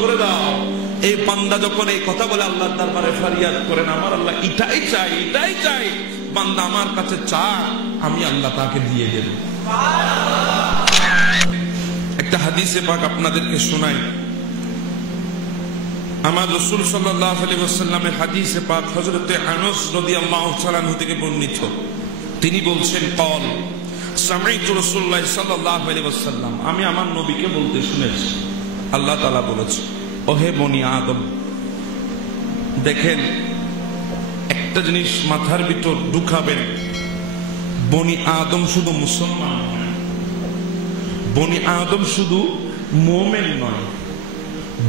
করে দাও। এই বান্দা যখন এই কথা বলে আল্লাহর দরবারে ফরিয়াদ করেন, আমার আল্লাহ এটাই চাই বান্দা আমার কাছে চায়, আমি আল্লাহ তাকে দিয়ে দেব। একটা হাদিসে পাক আপনাদেরকে শোনাই। আমার রাসূল সাল্লাল্লাহু আলাইহি ওয়াসাল্লামের হাদিসে পাক হযরত আনাস রাদিয়াল্লাহু তাআলা আনহু থেকে বর্ণিত। তিনি বলছেন, قال سمعت رسول الله صلى الله عليه وسلم, আমি আমার নবীকে বলতে শুনেছি, আল্লাহ তাআলা বলেছে, ওহে বনি আদম, দেখেন একটা জিনিস মাথার ভিতর ঢুকাবেন, বনি আদম শুধু মুসলমান নয়, বনি আদম শুধু মুমিন নয়,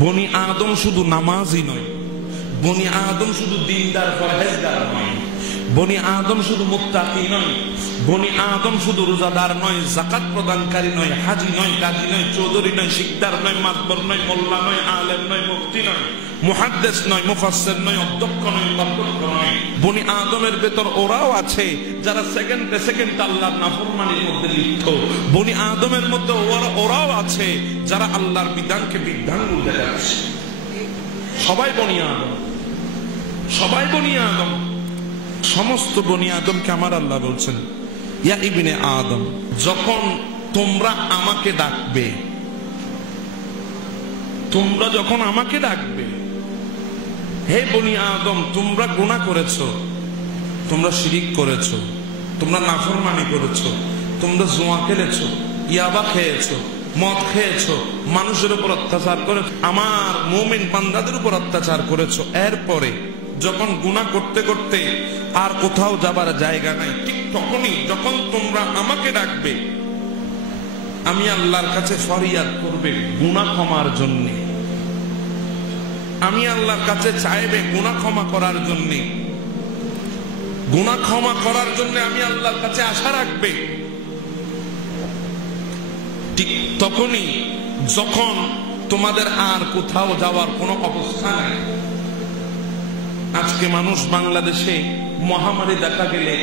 বনি আদম শুধু নামাজি নয়, বনি আদম শুধু দিনদার পরহেজগার নয়, বনি আদম শুধু মুত্তাকি নয়, বনি আদম শুধু রোজাদার নয়, যাকাত প্রদানকারী নয়, হাজী নয়, কাজী নয়, চৌধুরী নয়, শিকদার নয়, মাতবর নয়, মোল্লা নয়, আলেম নয়, মুফতি নয়, মুহাদ্দিস নয়, মুফাসসির নয়, অধ্যক্ষ নয়, অধ্যক্ষ নয়। বনি আদমের ভেতর ওরাও আছে যারা সেকেন্ডে সেকেন্ডে আল্লাহর নাফরমানির মধ্যে লিপ্ত। বনি আদমের মধ্যে ওরাও আছে যারা আল্লাহর বিধানকে বিধান বলে যাচ্ছে। সবাই বনি আদম, সবাই বনি আদম। সমস্ত বনি আদমকে আমার আল্লাহ বলছেন, ইয়া ইবনে আদম, যখন তোমরা আমাকে ডাকবে, তোমরা যখন আমাকে ডাকবে, হে বনি আদম, তোমরা গুনাহ করেছো, তোমরা শিরিক করেছো, তোমরা নাফরমানি করেছো, তোমরা জুয়া খেলেছো, ইয়াবা খেয়েছো, মদ খেয়েছো, মানুষের উপর অত্যাচার করেছো, আমার মুমিন বান্দাদের উপর অত্যাচার করেছো। এরপরে যখন গুনাহ করতে করতে আর কোথাও যাবার জায়গা নাই, ঠিক তখনই যখন তোমরা আমাকে ডাকবে, আমি আল্লাহর কাছে ফরিয়াদ করবে গুনাহ ক্ষমার জন্য, আমি আল্লাহর কাছে চাইবে গুনাহ ক্ষমা করার জন্য, গুনাহ ক্ষমা করার জন্য আমি আল্লাহর কাছে আশা রাখবে, ঠিক তখনই যখন তোমাদের আর কোথাও যাওয়ার কোনো অবস্থা নাই। আজকে মানুষ বাংলাদেশে মহামারী দেখা গেলে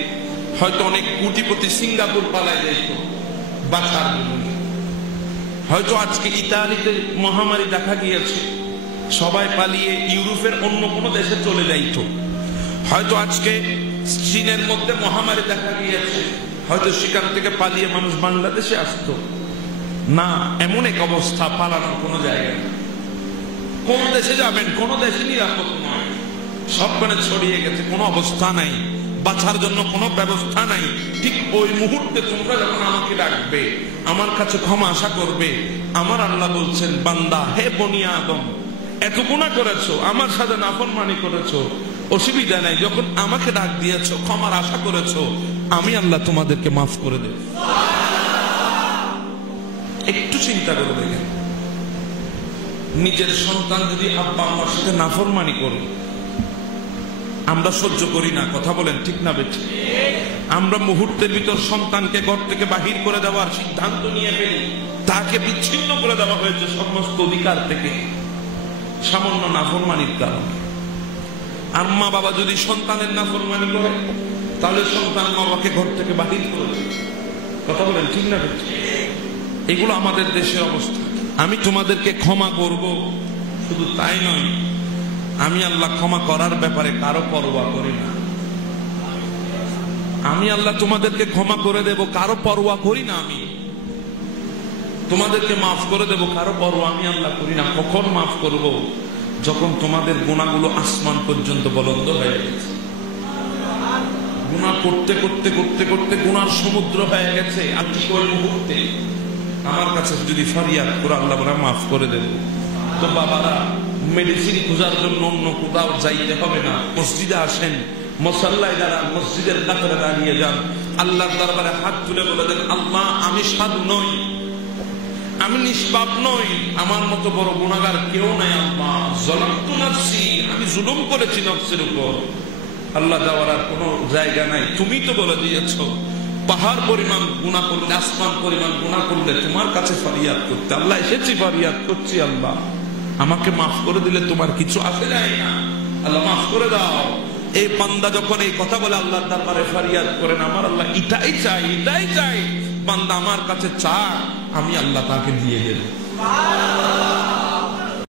হয়তো অনেক কোটিপতি সিঙ্গাপুর পালায় যাইত বাঁচার জন্য, হয়তো আজকে ইতালিতে মহামারী দেখা গিয়েছে, সবাই পালিয়ে ইউরোপের অন্য কোনো দেশে চলে যাইত, হয়তো আজকে চীনের মধ্যে মহামারী দেখা গিয়েছে, হয়তো সেখান থেকে পালিয়ে মানুষ বাংলাদেশে আসতো না। এমন এক অবস্থা, পালানোর কোনো জায়গা, কোন দেশে যাবেন, কোন দেশে নিরাপদ নয়, সবখানে ছড়িয়ে গেছে, কোনো অবস্থা নাই, বাঁচার জন্য কোনো ব্যবস্থা নাই। ঠিক ওই মুহূর্তে তোমরা যখন আমাকে ডাকবে, আমার কাছে ক্ষমা আশা করবে, আমার আল্লাহ বলছেন, বান্দা হে বনি আদম, এত গুনাহ করেছো, আমার সাথে নাফরমানি করেছো, অসুবিধা নাই, যখন আমাকে ডাক দিয়েছো, ক্ষমার আশা করেছো, আমি আল্লাহ তোমাদেরকে মাফ করে দেব। একটু চিন্তা করে দেখেন, নিজের সন্তান যদি আব্বা আম্মার সাথে নাফরমানি করে, আমরা সহ্য করি না, কথা বলেন ঠিক না বেঠিক? আমরা মুহূর্তের ভিতর সন্তানকে ঘর থেকে বাহির করে দেওয়ার সিদ্ধান্ত নিয়ে ফেলি, তাকে বিচ্ছিন্ন করে দেওয়া হয়েছে সমস্ত অধিকার থেকে সামান্য নাফরমানির কারণে। আর মা বাবা যদি সন্তানের নাফরমানি করে, তাহলে সন্তান মা বাবাকে ঘর থেকে বাহির করে দেবে, কথা বলেন ঠিক না বেঠিক? এগুলো আমাদের দেশের অবস্থা। আমি তোমাদেরকে ক্ষমা করব, শুধু তাই নয়, আমি আল্লাহ ক্ষমা করার ব্যাপারে কারো পরোয়া করি না। আমি আল্লাহ তোমাদেরকে ক্ষমা করে দেব, কারো পরোয়া করি না। আমি তোমাদেরকে মাফ করে দেব, কারো পরোয়া আমি আল্লাহ করি না। কখন মাফ করব? যখন তোমাদের গুনাহগুলো আসমান পর্যন্ত বলন্দ হয়ে গেছে, গুনাহ করতে করতে করতে করতে গুনার সমুদ্র হয়ে গেছে। আমি ওই মুহূর্তে আমার কাছে যদি ফরিয়াদ করে আল্লাহ বলে মাফ করে দেব, তো বাবারা মেডিসিন খোঁজার জন্য অন্য কোথাও যাইতে হবে না, মসজিদে আসেন, মুসাল্লায় দাঁড়ান, মসজিদের কাতারে দাঁড়িয়ে যান, আল্লাহর দরবারে হাত তুলে বলে দেন, আল্লাহ আমি সাধু নই, আমি নিষ্পাপ নই, আমার মতো বড় গুনাহগার কেউ নাই, আল্লাহ যালামতু নাফসি, আমি জুলুম করেছি নফসের উপর। আল্লাহ যাওয়ার আর কোনো জায়গা নাই, তুমি তো বলে দিয়েছো পাহাড় পরিমাণ গুনাহ করলে, আসমান পরিমাণ গুনাহ করলে তোমার কাছে ফরিয়াদ করতে। আল্লাহ এসেছি, ফরিয়াদ করছি, আল্লাহ আমাকে মাফ করে দিলে তোমার কিছু আসে যায় না, আল্লাহ মাফ করে দাও। এই বান্দা যখন এই কথা বলে আল্লাহর দরবারে ফরিয়াদ করেন, আমার আল্লাহ এটাই চাই, বান্দা আমার কাছে চায়, আমি আল্লাহ তাকে দিয়ে দেব।